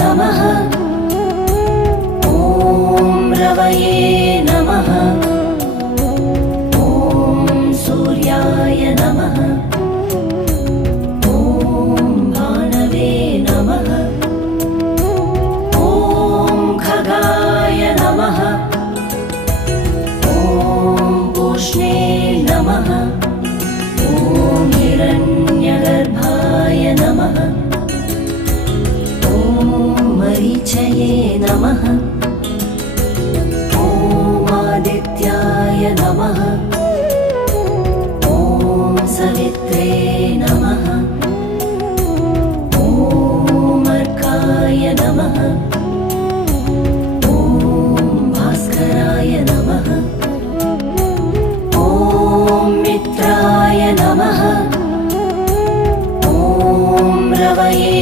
नमः। ॐ रवये नमः। ॐ सूर्याय नमः। ॐ भानवे नमः। ॐ खगाय नमः। ॐ पूष्णे नमः। ॐ हिरण्यगर्भाय नमः। ॐ मरीचये नमः। ॐ आदित्याय नमः। ॐ सवित्रे नमः। ॐ अर्काय नमः। ॐ भास्कराय नमः। ॐ मित्राय नमः। ॐ रवये